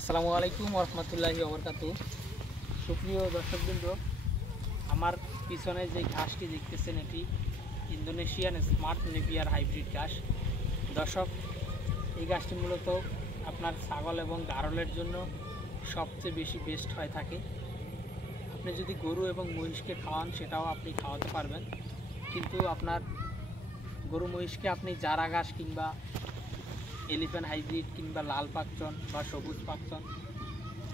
আসসালামু আলাইকুম ওরহমতুল্লাহি ওবরকাতুহ। সুপ্রিয় দর্শকবৃন্দ, আমার পিছনে যে ঘাসটি দেখতেছেন এটি ইন্দোনেশিয়ান স্মার্ট নেপিয়ার হাইব্রিড ঘাস। দর্শক, এই ঘাসটি মূলত আপনার ছাগল এবং গারলের জন্য সবচেয়ে বেশি বেস্ট হয়ে থাকে। আপনি যদি গরু এবং মহিষকে খাওয়ান সেটাও আপনি খাওয়াতে পারবেন, কিন্তু আপনার গরু মহিষকে আপনি জারা ঘাস কিংবা এলিফ্যান্ট হাইব্রিড কিংবা লাল পাকচন বা সবুজ পাকচন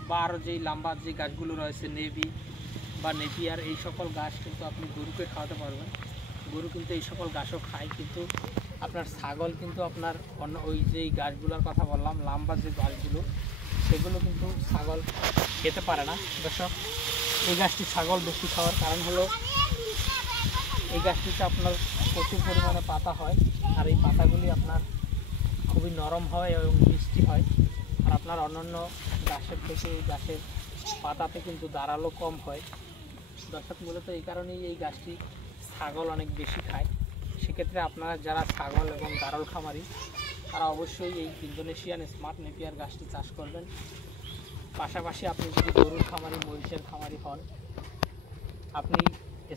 বা আরও যেই লম্বা যে গাছগুলো রয়েছে নেভি বা নেপিয়ার, এই সকল গাছ কিন্তু আপনি গরুকে খাওয়াতে পারবেন। গরু কিন্তু এই সকল গাছও খায়, কিন্তু আপনার ছাগল কিন্তু আপনার অন্য ওই যেই গাছগুলোর কথা বললাম লম্বা যে গাছগুলো সেগুলো কিন্তু ছাগল খেতে পারে না। দর্শক, এই গাছটি ছাগল বেশি খাওয়ার কারণ হলো এই গাছটিতে আপনার প্রচুর পরিমাণে পাতা হয়, আর এই পাতাগুলি আপনার খুবই নরম হয় এবং মিষ্টি হয়। আর আপনার অন্যান্য গাছের থেকে এই গাছের পাতাতে কিন্তু দাঁড়ালো কম হয়। দর্শক, মূলত এই কারণেই এই গাছটি ছাগল অনেক বেশি খায়। সেক্ষেত্রে আপনারা যারা ছাগল এবং গারল খামারি তারা অবশ্যই এই ইন্দোনেশিয়ান স্মার্ট নেপিয়ার গাছটি চাষ করবেন। পাশাপাশি আপনি যদি গরুর খামারি মহিষের খামারি হন, আপনি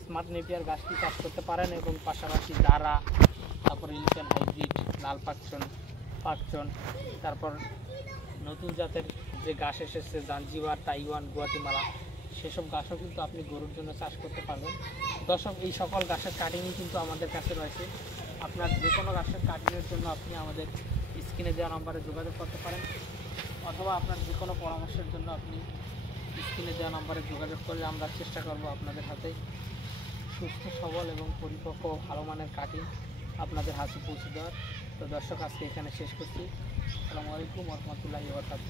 স্মার্ট নেপিয়ার গাছটি চাষ করতে পারেন এবং পাশাপাশি দারা, তারপর এলিফ্যান্ট হাইব্রিড, লাল পাকচন, তারপর নতুন জাতের যে গাছ এসেছে জাঞ্জিবার, তাইওয়ান, গুয়াতিমালা, সেসব গাছও কিন্তু আপনি গরুর জন্য চাষ করতে পারবেন। দর্শক, এই সকল গাছের কাটিংই কিন্তু আমাদের কাছে রয়েছে। আপনার যে কোনো গাছের কাটিংয়ের জন্য আপনি আমাদের স্ক্রিনে দেওয়া নাম্বারে যোগাযোগ করতে পারেন, অথবা আপনার যে কোনো পরামর্শের জন্য আপনি স্ক্রিনে দেওয়া নাম্বারে যোগাযোগ করলে আমরা চেষ্টা করব আপনাদের হাতে সুস্থ সবল এবং পরিপক্ক ভালো মানের কাটিং আপনাদের হাতে পৌঁছে দেওয়ার। তো দর্শক, আজকে এখানে শেষ করছি। আসসালামু আলাইকুম ওয়া রাহমাতুল্লাহি ওয়া বারাকাতুহু।